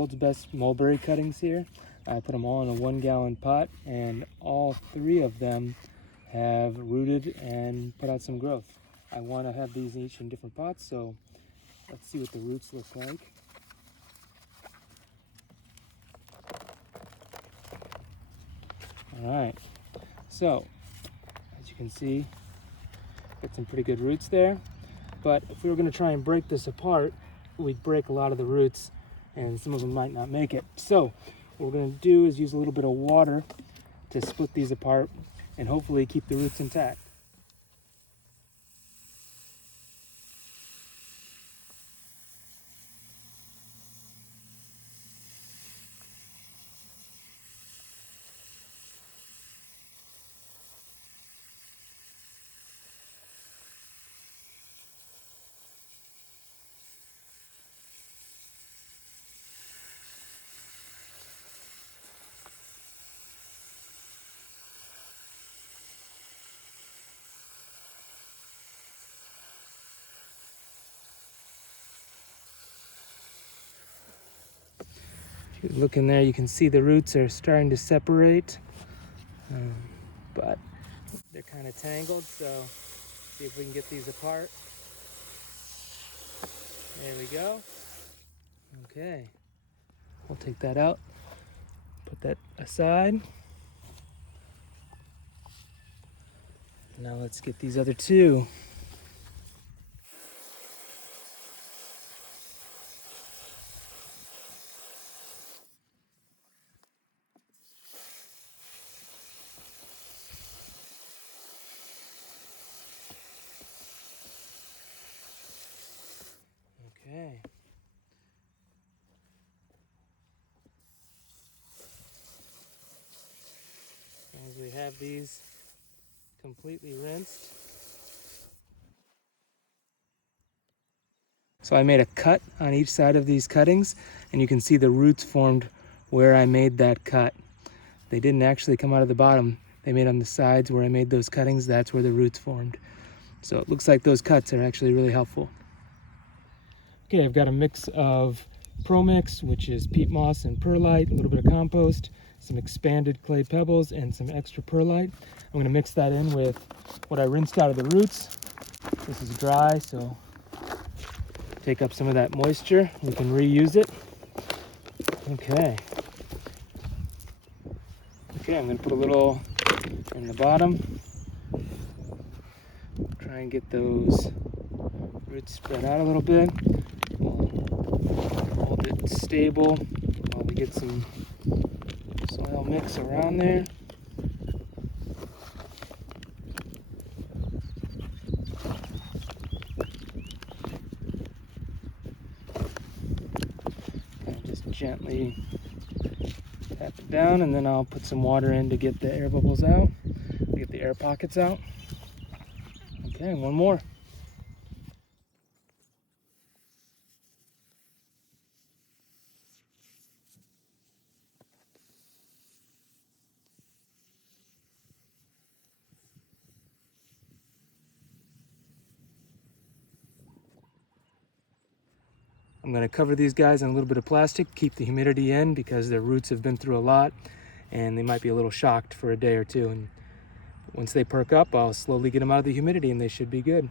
world's best mulberry cuttings here. I put them all in a 1-gallon pot, and all 3 of them have rooted and put out some growth. I want to have these each in different pots, so let's see what the roots look like. All right, so as you can see, got some pretty good roots there. But if we were going to try and break this apart, we'd break a lot of the roots, and some of them might not make it. So what we're going to do is use a little bit of water to split these apart and hopefully keep the roots intact. If you look in there, you can see the roots are starting to separate, but they're kind of tangled, so see if we can get these apart. There we go. Okay, we'll take that out, put that aside. Now let's get these other 2. Okay. As we have these completely rinsed. So I made a cut on each side of these cuttings, and you can see the roots formed where I made that cut. They didn't actually come out of the bottom. They made on the sides where I made those cuttings. That's where the roots formed. So it looks like those cuts are actually really helpful. Okay, I've got a mix of Pro Mix, which is peat moss and perlite, a little bit of compost, some expanded clay pebbles, and some extra perlite. I'm going to mix that in with what I rinsed out of the roots. This is dry, so take up some of that moisture. We can reuse it. Okay. Okay, I'm going to put a little in the bottom. Try and get those roots spread out a little bit. We'll hold it stable while we get some soil mix around there. And just gently tap it down, and then I'll put some water in to get the air bubbles out, get the air pockets out. Okay, one more. I'm going to cover these guys in a little bit of plastic, keep the humidity in because their roots have been through a lot and they might be a little shocked for a day or 2. And once they perk up, I'll slowly get them out of the humidity and they should be good.